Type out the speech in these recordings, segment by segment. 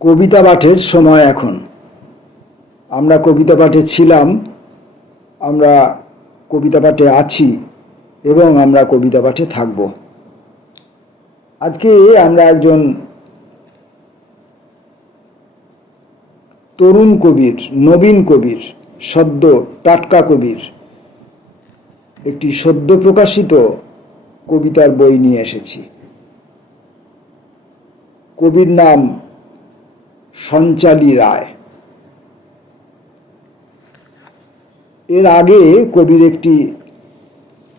কবিতা পাঠের সময় এখন। আমরা কবিতা পাঠে ছিলাম, আমরা কবিতা পাঠে আছি এবং আমরা কবিতা পাঠে থাকব। আজকে আমরা একজন তরুণ কবির, নবীন কবির, সদ্য টাটকা কবির একটি সদ্য প্রকাশিত কবিতার বই নিয়ে এসেছি। কবির নাম সঞ্চালী রায়। এর আগে কবির একটি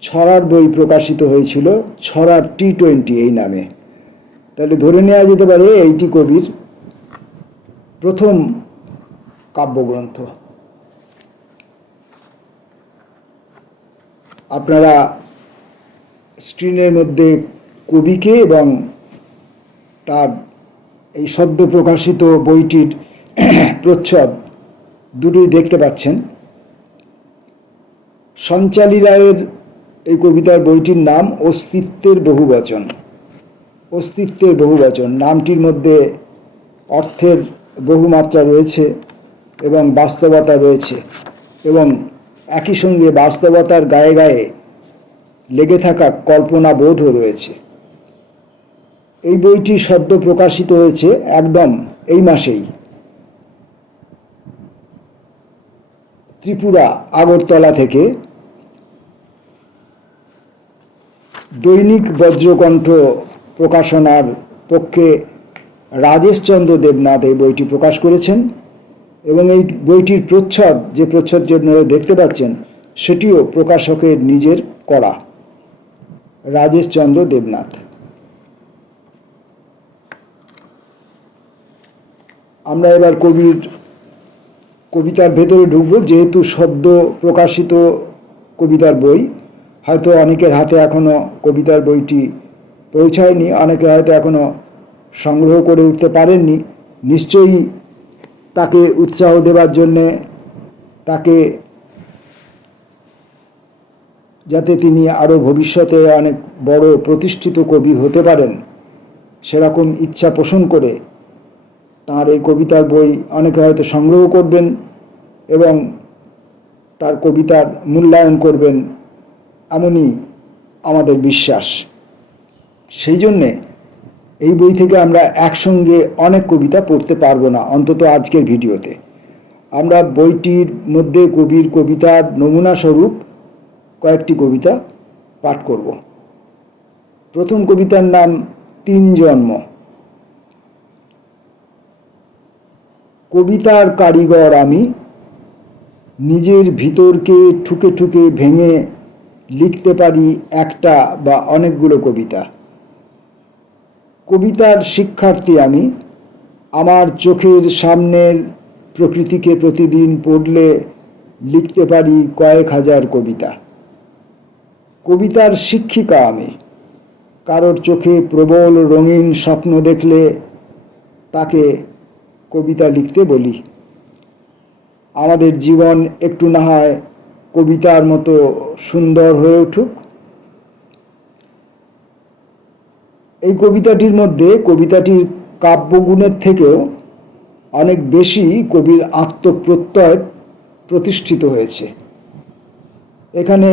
ছড়ার বই প্রকাশিত হয়েছিল, ছড়ার টি-20 এই নামে। তাহলে ধরে নেওয়া যেতে পারে এইটি কবির প্রথম কাব্যগ্রন্থ। আপনারা স্ক্রিনের মধ্যে কবিকে এবং তার এই সদ্য প্রকাশিত বইটির প্রচ্ছদ দুটোই দেখতে পাচ্ছেন। সঞ্চালী রায়ের এই কবিতার বইটির নাম অস্তিত্বের বহুবচন। অস্তিত্বের বহুবচন নামটির মধ্যে অর্থের বহুমাত্রা রয়েছে এবং বাস্তবতা রয়েছে, এবং একই সঙ্গে বাস্তবতার গায়ে গায়ে লেগে থাকা কল্পনা বোধও রয়েছে। এই বইটি সদ্য প্রকাশিত হয়েছে একদম এই মাসেই, ত্রিপুরা আগরতলা থেকে। দৈনিক বজ্রকণ্ঠ প্রকাশনার পক্ষে রাজেশচন্দ্র দেবনাথ এই বইটি প্রকাশ করেছেন, এবং এই বইটির প্রচ্ছদ, যে প্রচ্ছদটি আপনারা দেখতে পাচ্ছেন, সেটিও প্রকাশকের নিজের করা, রাজেশচন্দ্র দেবনাথ। আমরা এবার কবিতার ভেতরে ঢুকবো। যেহেতু সদ্য প্রকাশিত কবিতার বই, হয়তো অনেকের হাতে এখনো কবিতার বইটি পৌঁছায়নি, অনেকে হয়তো এখনো সংগ্রহ করে উঠতে পারেননি। নিশ্চয়ই তাকে উৎসাহ দেওয়ার জন্যে, তাকে যাতে তিনি আরও ভবিষ্যতে অনেক বড় প্রতিষ্ঠিত কবি হতে পারেন, সেরকম ইচ্ছা পোষণ করে তার এই কবিতার বই অনেকে হয়তো সংগ্রহ করবেন এবং তার কবিতার মূল্যায়ন করবেন, এমনই আমাদের বিশ্বাস। সেই জন্যে এই বই থেকে আমরা একসঙ্গে অনেক কবিতা পড়তে পারবো না, অন্তত আজকের ভিডিওতে। আমরা বইটির মধ্যে কবির কবিতার নমুনা স্বরূপ কয়েকটি কবিতা পাঠ করব। প্রথম কবিতার নাম তিন জন্ম। কবিতার কারিগর আমি, নিজের ভিতরকে ঠুকে ঠুকে ভেঙে লিখতে পারি একটা বা অনেকগুলো কবিতা। কবিতার শিক্ষার্থী আমি, আমার চোখের সামনের প্রকৃতিকে প্রতিদিন পড়লে লিখতে পারি কয়েক হাজার কবিতা। কবিতার শিক্ষিকা আমি, কারোর চোখে প্রবল রঙিন স্বপ্ন দেখলে তাকে কবিতা লিখতে বলি। আমাদের জীবন একটু না হয় কবিতার মতো সুন্দর হয়ে উঠুক। এই কবিতাটির মধ্যে, কবিতাটির কাব্যগুণের থেকেও অনেক বেশি কবির আত্মপ্রত্যয় প্রতিষ্ঠিত হয়েছে। এখানে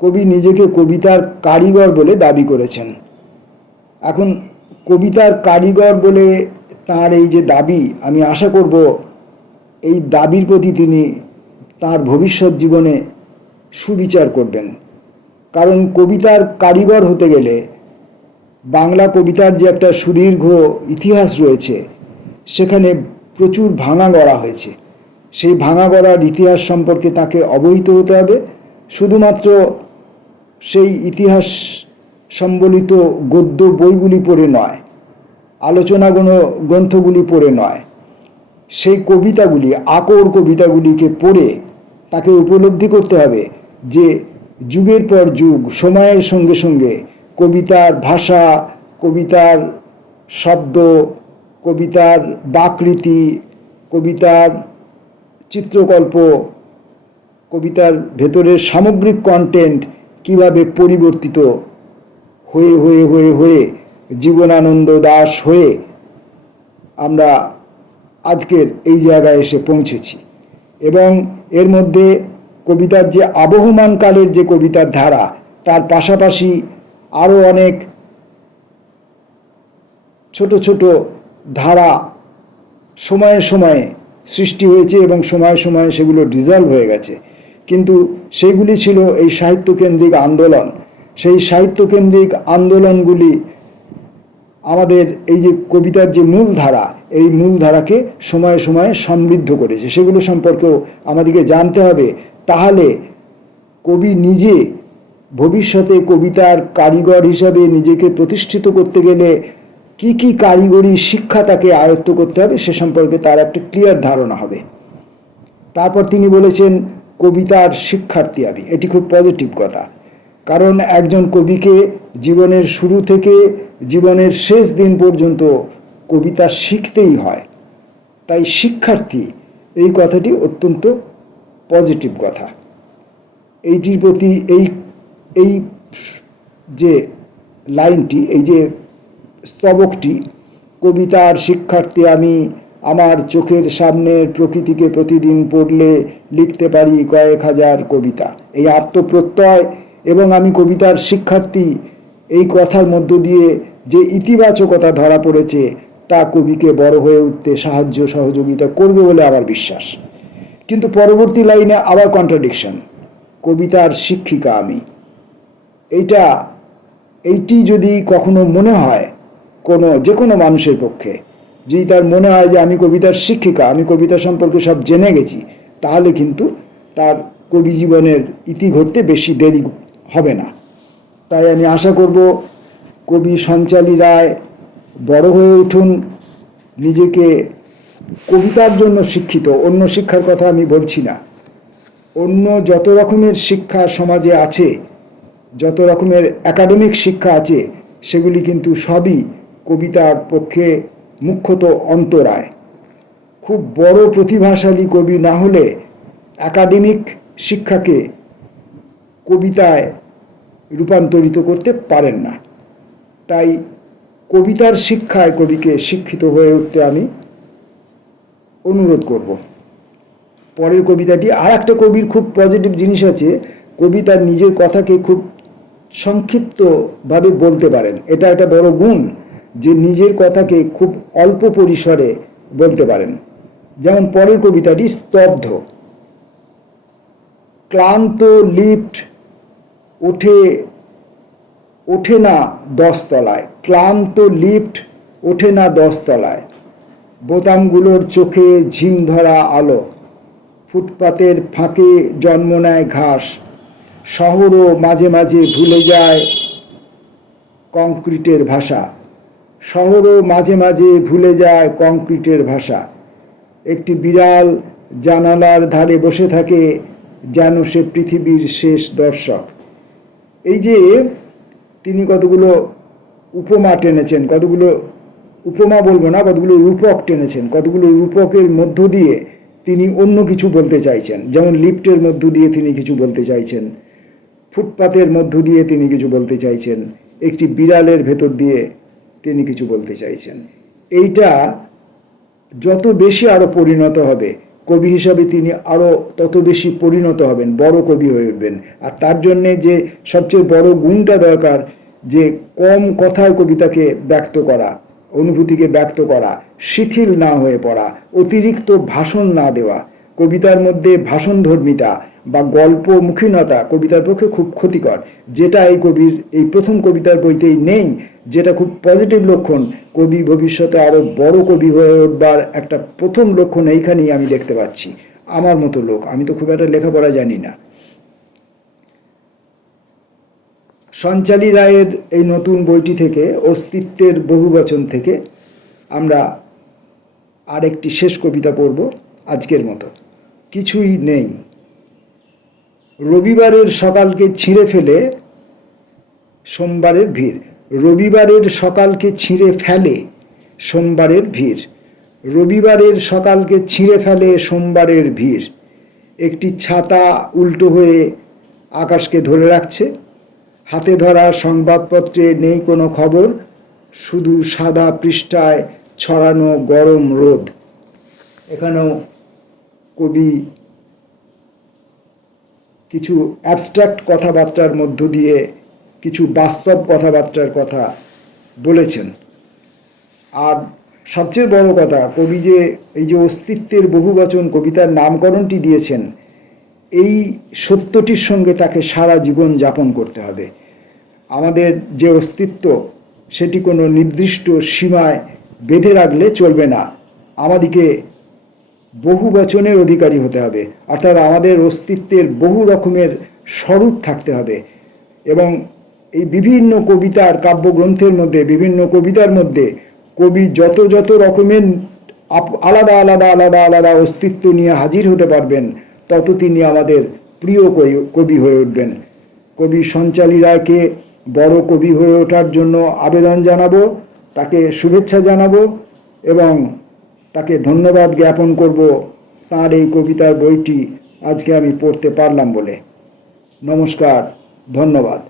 কবি নিজেকে কবিতার কারিগর বলে দাবি করেছেন। এখন কবিতার কারিগর বলে তার এই যে দাবি, আমি আশা করব এই দাবির প্রতি তিনি তার ভবিষ্যৎ জীবনে সুবিচার করবেন। কারণ কবিতার কারিগর হতে গেলে বাংলা কবিতার যে একটা সুদীর্ঘ ইতিহাস রয়েছে, সেখানে প্রচুর ভাঙা গড়া হয়েছে। সেই ভাঙা গড়ার ইতিহাস সম্পর্কে তাকে অবহিত হতে হবে। শুধুমাত্র সেই ইতিহাস সম্বলিত গদ্য বইগুলি পড়ে নয়, আলোচনা গ্রন্থগুলি পড়ে নয়, সেই কবিতাগুলি, আকর কবিতাগুলিকে পড়ে তাকে উপলব্ধি করতে হবে যে যুগের পর যুগ, সময়ের সঙ্গে সঙ্গে কবিতার ভাষা, কবিতার শব্দ, কবিতার বাকৃতি, কবিতার চিত্রকল্প, কবিতার ভেতরের সামগ্রিক কন্টেন্ট কিভাবে পরিবর্তিত হয়ে হয়ে হয়ে হয়ে জীবনানন্দ দাশ হয়ে আমরা আজকের এই জায়গায় এসে পৌঁছেছি। এবং এর মধ্যে কবিতার যে আবহমান কালের যে কবিতার ধারা, তার পাশাপাশি আরও অনেক ছোট ছোট ধারা সময়ে সময়ে সৃষ্টি হয়েছে এবং সময়ে সময়ে সেগুলো ডিজলভ হয়ে গেছে। কিন্তু সেগুলি ছিল এই সাহিত্যকেন্দ্রিক আন্দোলন। সেই সাহিত্যকেন্দ্রিক আন্দোলনগুলি আমাদের এই যে কবিতার যে মূল ধারা, এই মূল ধারাকে সময়ে সময়ে সমৃদ্ধ করেছে। সেগুলো সম্পর্কেও আমাদেরকে জানতে হবে। তাহলে কবি নিজে ভবিষ্যতে কবিতার কারিগর হিসাবে নিজেকে প্রতিষ্ঠিত করতে গেলে কি কি কারিগরি শিক্ষা তাকে আয়ত্ত করতে হবে সে সম্পর্কে তার একটা ক্লিয়ার ধারণা হবে। তারপর তিনি বলেছেন কবিতার শিক্ষার্থী আমি। এটি খুব পজিটিভ কথা, কারণ একজন কবিকে জীবনের শুরু থেকে জীবনের শেষ দিন পর্যন্ত কবিতা শিখতেই হয়। তাই শিক্ষার্থী এই কথাটি অত্যন্ত পজিটিভ কথা। এইটির প্রতি এই যে লাইনটি, এই যে স্তবকটি, কবিতার শিক্ষার্থী আমি, আমার চোখের সামনের প্রকৃতিকে প্রতিদিন পড়লে লিখতে পারি কয়েক হাজার কবিতা, এই আত্মপ্রত্যয় এবং আমি কবিতার শিক্ষার্থী এই কথার মধ্য দিয়ে যে ইতিবাচকতা ধরা পড়েছে তা কবিকে বড় হয়ে উঠতে সাহায্য সহযোগিতা করবে বলে আমার বিশ্বাস। কিন্তু পরবর্তী লাইনে আবার কন্ট্রাডিকশন, কবিতার শিক্ষিকা আমি। এইটি যদি কখনো মনে হয় যে কোনো মানুষের পক্ষে, যদি তার মনে হয় যে আমি কবিতার শিক্ষিকা, আমি কবিতা সম্পর্কে সব জেনে গেছি, তাহলে কিন্তু তার কবি জীবনের ইতি ঘটতে বেশি দেরি হবে না। তাই আমি আশা করব কবি সঞ্চালী রায় বড় হয়ে উঠুন, নিজেকে কবিতার জন্য শিক্ষিত, অন্য শিক্ষার কথা আমি বলছি না। অন্য যত রকমের শিক্ষা সমাজে আছে, যত রকমের একাডেমিক শিক্ষা আছে, সেগুলি কিন্তু সবই কবিতার পক্ষে মুখ্যত অন্তরায়। খুব বড় প্রতিভাশালী কবি না হলে একাডেমিক শিক্ষাকে কবিতায় রূপান্তরিত করতে পারেন না। তাই কবিতার শিক্ষায় কবিকে শিক্ষিত হয়ে উঠতে আমি অনুরোধ করব। পরের কবিতাটি, আর একটা কবির খুব পজিটিভ জিনিস আছে, কবি তার নিজের কথাকে খুব সংক্ষিপ্তভাবে বলতে পারেন। এটা একটা বড় গুণ যে নিজের কথাকে খুব অল্প পরিসরে বলতে পারেন। যেমন পরের কবিতাটি স্তব্ধ। ক্লান্ত লিফট ওঠে না 10 তলায়, ক্লান্ত লিফট ওঠে না 10 তলায়, বোতামগুলোর চোখে ঝিম ধরা আলো, ফুটপাতের ফাঁকে জন্ম নেয় ঘাস, শহরও মাঝে মাঝে ভুলে যায় কংক্রিটের ভাষা, শহরও মাঝে মাঝে ভুলে যায় কংক্রিটের ভাষা, একটি বিড়াল জানালার ধারে বসে থাকে যেন সে পৃথিবীর শেষ দর্শক। এই যে তিনি কতগুলো উপমা টেনেছেন, কতগুলো উপমা বলবো না, কতগুলো রূপক টেনেছেন, কতগুলো রূপকের মধ্য দিয়ে তিনি অন্য কিছু বলতে চাইছেন। যেমন লিফটের মধ্য দিয়ে তিনি কিছু বলতে চাইছেন, ফুটপাতের মধ্য দিয়ে তিনি কিছু বলতে চাইছেন, একটি বিড়ালের ভেতর দিয়ে তিনি কিছু বলতে চাইছেন। এইটা যত বেশি আরো পরিণত হবে, কবি হিসাবে তিনি আরো তত বেশি পরিণত হবেন, বড় কবি হয়ে উঠবেন। আর তার জন্যে যে সবচেয়ে বড় গুণটা দরকার, যে কম কথায় কবিতাকে ব্যক্ত করা, অনুভূতিকে ব্যক্ত করা, শিথিল না হয়ে পড়া, অতিরিক্ত ভাষণ না দেওয়া। কবিতার মধ্যে ভাষণধর্মিতা বা গল্পমুখীনতা কবিতার পক্ষে খুব ক্ষতিকর, যেটা এই কবির এই প্রথম কবিতার বইতেই নেই, যেটা খুব পজিটিভ লক্ষণ। কবি ভবিষ্যতে আরো বড় কবি হয়ে উঠবার একটা প্রথম লক্ষণ এইখানেই আমি দেখতে পাচ্ছি। আমার মতো লোক, আমি তো খুব একটা লেখাপড়া জানি না। সঞ্চালী রায়ের এই নতুন বইটি থেকে, অস্তিত্বের বহুবচন থেকে, আমরা আরেকটি শেষ কবিতা পড়ব আজকের মতো। কিছুই নেই। রবিবারের সকালকে ছিঁড়ে ফেলে সোমবারের ভিড়, রবিবারের সকালকে ছিঁড়ে ফেলে সোমবারের ভিড়, রবিবারের সকালকে ছিঁড়ে ফেলে সোমবারের ভিড়। একটি ছাতা উল্টো হয়ে আকাশকে ধরে রাখছে, হাতে ধরা সংবাদপত্রে নেই কোনো খবর, শুধু সাদা পৃষ্ঠায় ছড়ানো গরম রোদ। এখানেও কবি কিছু অ্যাবস্ট্রাক্ট কথাবার্তার মধ্য দিয়ে কিছু বাস্তব কথাবার্তার কথা বলেছেন। আর সবচেয়ে বড় কথা, কবি যে এই যে অস্তিত্বের বহুবচন কবিতার নামকরণটি দিয়েছেন, এই সত্যটির সঙ্গে তাকে সারা জীবন যাপন করতে হবে। আমাদের যে অস্তিত্ব সেটি কোনো নির্দিষ্ট সীমায় বেঁধে রাখলে চলবে না, আমাদিকে বহু বচনের অধিকারী হতে হবে। অর্থাৎ আমাদের অস্তিত্বের বহু রকমের স্বরূপ থাকতে হবে। এবং এই বিভিন্ন কবিতার কাব্যগ্রন্থের মধ্যে, বিভিন্ন কবিতার মধ্যে কবি যত যত রকমের আলাদা আলাদা আলাদা আলাদা অস্তিত্ব নিয়ে হাজির হতে পারবেন, তত তিনি আমাদের প্রিয় কবি হয়ে উঠবেন। কবি সঞ্চালী রায়কে বড় কবি হয়ে ওঠার জন্য আবেদন জানাবো, তাকে শুভেচ্ছা জানাবো এবং তাকে ধন্যবাদ জ্ঞাপন করব তার এই কবিতার বইটি আজকে আমি পড়তে পারলাম বলে। নমস্কার, ধন্যবাদ।